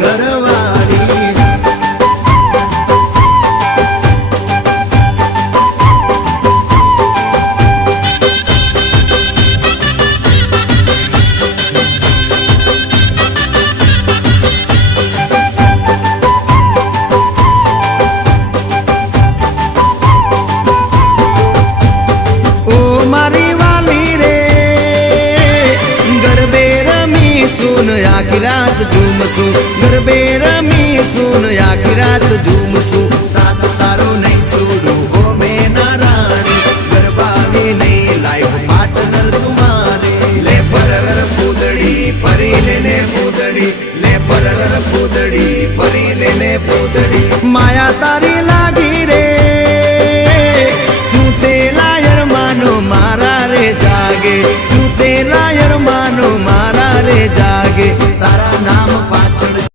ઘરવાળી सुन आखी रात झूमसू गरबे रमी सुन आखी रात झूमसू साथ तारो नहीं छोड़ू हो मेना रानी गरबानी नहीं लाइफ पार्टनर तुम्हारे ले परर पूदड़ी परी लेने पूदड़ी ले परर पूदड़ी परी लेने पूदड़ी माया तारी